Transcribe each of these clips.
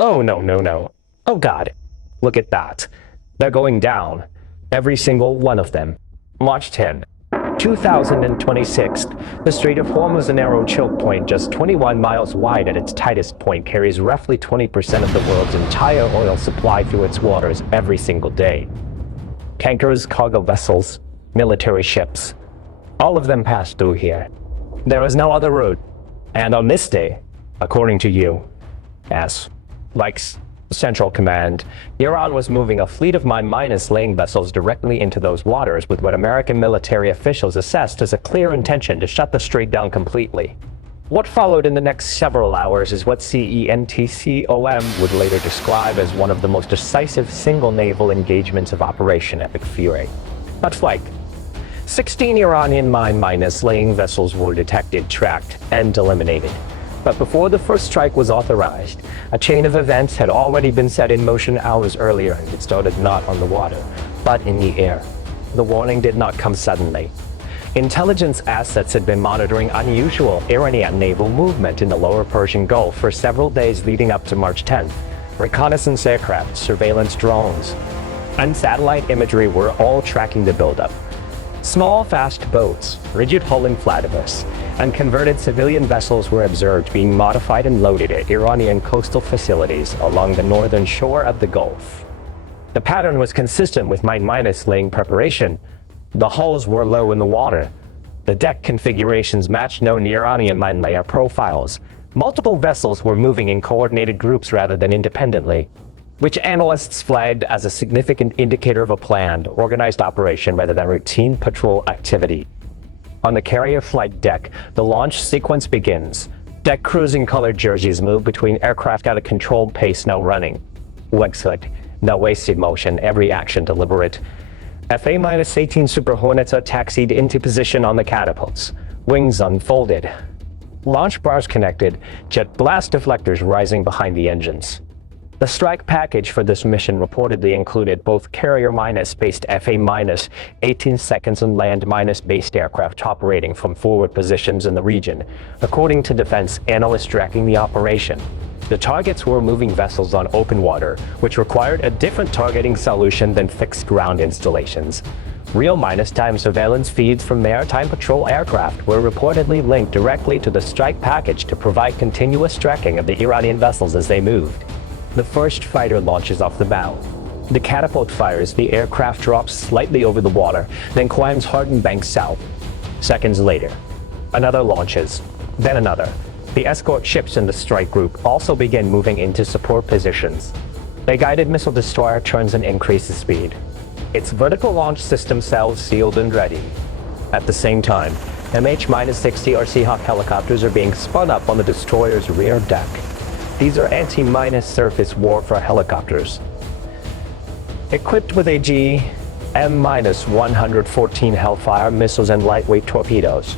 Oh, no, no, no. Oh, God. Look at that. They're going down. Every single one of them. March 10, 2026. The Strait of Hormuz, a narrow choke point just 21 miles wide at its tightest point, carries roughly 20% of the world's entire oil supply through its waters every single day. Tankers, cargo vessels, military ships. All of them pass through here. There is no other route. And on this day, according to you, as like Central Command, Iran was moving a fleet of mine-laying vessels directly into those waters with what American military officials assessed as a clear intention to shut the strait down completely. What followed in the next several hours is what CENTCOM would later describe as one of the most decisive single naval engagements of Operation Epic Fury. But like 16 Iranian mine-laying vessels were detected, tracked, and eliminated. But before the first strike was authorized, a chain of events had already been set in motion hours earlier, and it started not on the water, but in the air. The warning did not come suddenly. Intelligence assets had been monitoring unusual Iranian naval movement in the lower Persian Gulf for several days leading up to March 10th. Reconnaissance aircraft, surveillance drones, and satellite imagery were all tracking the buildup. Small, fast boats, rigid hull and flatibus, and converted civilian vessels were observed being modified and loaded at Iranian coastal facilities along the northern shore of the Gulf. The pattern was consistent with mine-laying preparation. The hulls were low in the water. The deck configurations matched known Iranian mine-layer profiles. Multiple vessels were moving in coordinated groups rather than independently, which analysts flagged as a significant indicator of a planned, organized operation rather than routine patrol activity. On the carrier flight deck, the launch sequence begins. Deck crews in colored jerseys move between aircraft at a controlled pace, no running. Legs slick, no wasted motion, every action deliberate. A-18 Super Hornets are taxied into position on the catapults. Wings unfolded. Launch bars connected, jet blast deflectors rising behind the engines. The strike package for this mission reportedly included both carrier-based FA-18 seconds and land-based aircraft operating from forward positions in the region, according to defense analysts tracking the operation. The targets were moving vessels on open water, which required a different targeting solution than fixed ground installations. Real -time surveillance feeds from maritime patrol aircraft were reportedly linked directly to the strike package to provide continuous tracking of the Iranian vessels as they moved. The first fighter launches off the bow. The catapult fires, the aircraft drops slightly over the water, then climbs hard and banks south. Seconds later, another launches, then another. The escort ships in the strike group also begin moving into support positions. A guided missile destroyer turns and increases speed. Its vertical launch system cells sealed and ready. At the same time, MH-60 or Seahawk helicopters are being spun up on the destroyer's rear deck. These are anti-surface warfare helicopters, equipped with a GM-114 Hellfire missiles and lightweight torpedoes.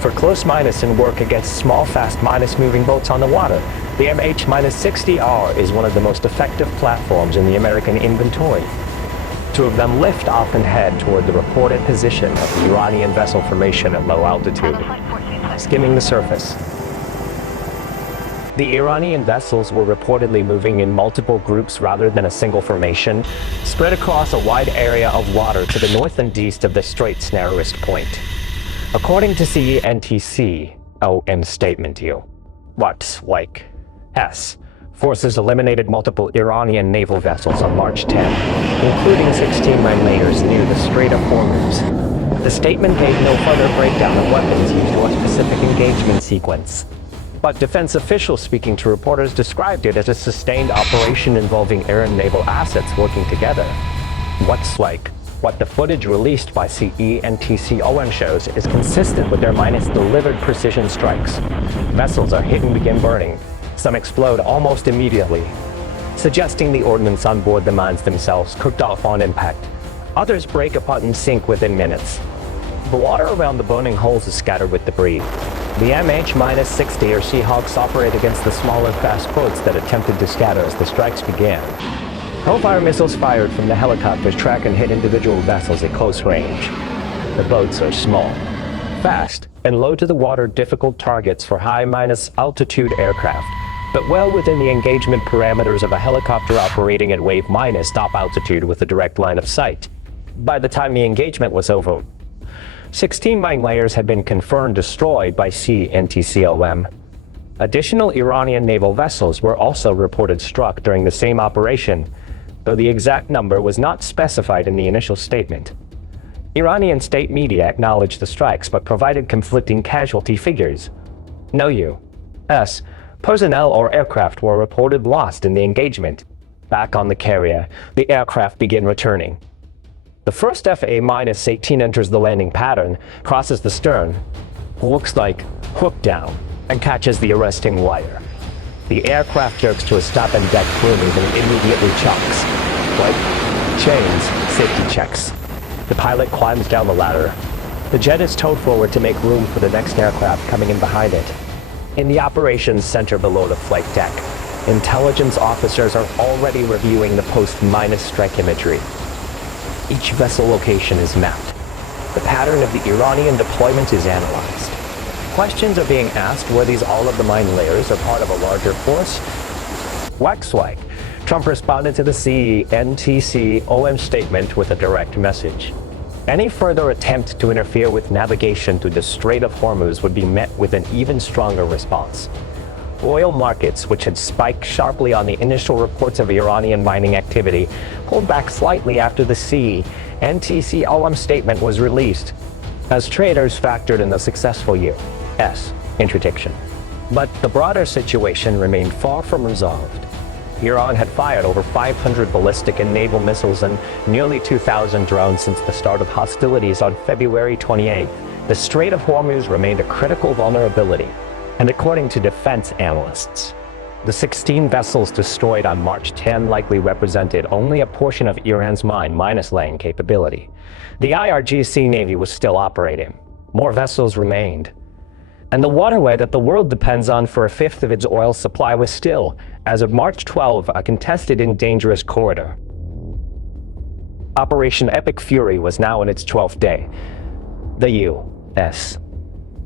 For close minus and work against small fast moving boats on the water, the MH-60R is one of the most effective platforms in the American inventory. Two of them lift off and head toward the reported position of the Iranian vessel formation at low altitude, skimming the surface. The Iranian vessels were reportedly moving in multiple groups rather than a single formation, spread across a wide area of water to the north and east of the strait's narrowest point. According to CENTCOM statement forces eliminated multiple Iranian naval vessels on March 10, including 16 mine-layers near the Strait of Hormuz. The statement gave no further breakdown of weapons used or a specific engagement sequence. But defense officials speaking to reporters described it as a sustained operation involving air and naval assets working together. What the footage released by CENTCOM shows is consistent with their delivered precision strikes. Vessels are hit and begin burning. Some explode almost immediately, suggesting the ordnance on board the mines themselves cooked off on impact. Others break apart and sink within minutes. The water around the burning holes is scattered with debris. The MH-60 or Seahawks operate against the smaller fast boats that attempted to scatter as the strikes began. Hellfire missiles fired from the helicopters track and hit individual vessels at close range. The boats are small, fast, and low to the water, difficult targets for high altitude aircraft. but well within the engagement parameters of a helicopter operating at wave-minus stop altitude with a direct line of sight. By the time the engagement was over, 16 mine layers had been confirmed destroyed by CNTCOM. Additional Iranian naval vessels were also reported struck during the same operation, though the exact number was not specified in the initial statement. Iranian state media acknowledged the strikes but provided conflicting casualty figures. No U.S. personnel or aircraft were reported lost in the engagement. Back on the carrier, the aircraft begin returning. The first FA-18 enters the landing pattern, crosses the stern, looks like hook down, and catches the arresting wire. The aircraft jerks to a stop and deck grooming and immediately chocks. Like chains, safety checks. The pilot climbs down the ladder. The jet is towed forward to make room for the next aircraft coming in behind it. In the operations center below the flight deck, intelligence officers are already reviewing the post-minus strike imagery. Each vessel location is mapped. The pattern of the Iranian deployment is analyzed. Questions are being asked were these all of the mine layers or part of a larger force? Waxwag. Trump responded to the CNTCOM statement with a direct message. Any further attempt to interfere with navigation through the Strait of Hormuz would be met with an even stronger response. Oil markets, which had spiked sharply on the initial reports of Iranian mining activity, pulled back slightly after the CNTCOM statement was released, as traders factored in the successful U.S. interdiction. But the broader situation remained far from resolved. Iran had fired over 500 ballistic and naval missiles and nearly 2,000 drones since the start of hostilities on February 28. The Strait of Hormuz remained a critical vulnerability, and according to defense analysts, the 16 vessels destroyed on March 10 likely represented only a portion of Iran's mine-minus laying capability. The IRGC Navy was still operating. More vessels remained. And the waterway that the world depends on for a fifth of its oil supply was still, as of March 12, a contested and dangerous corridor. Operation Epic Fury was now in its 12th day. The U.S.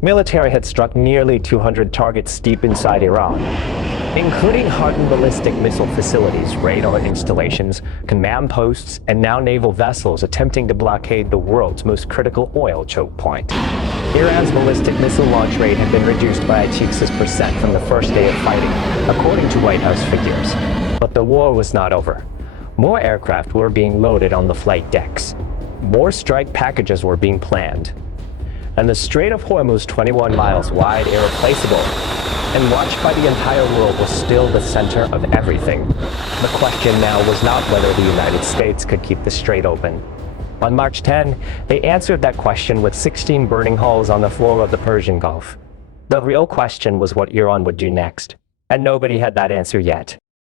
military had struck nearly 200 targets deep inside Iran, including hardened ballistic missile facilities, radar installations, command posts, and now naval vessels attempting to blockade the world's most critical oil choke point. Iran's ballistic missile launch rate had been reduced by a 6% from the first day of fighting, according to White House figures. But the war was not over. More aircraft were being loaded on the flight decks. More strike packages were being planned. And the Strait of Hormuz, 21 miles wide, irreplaceable, and watched by the entire world, was still the center of everything. The question now was not whether the United States could keep the strait open. On March 10, they answered that question with 16 burning hulls on the floor of the Persian Gulf. The real question was what Iran would do next, and nobody had that answer yet.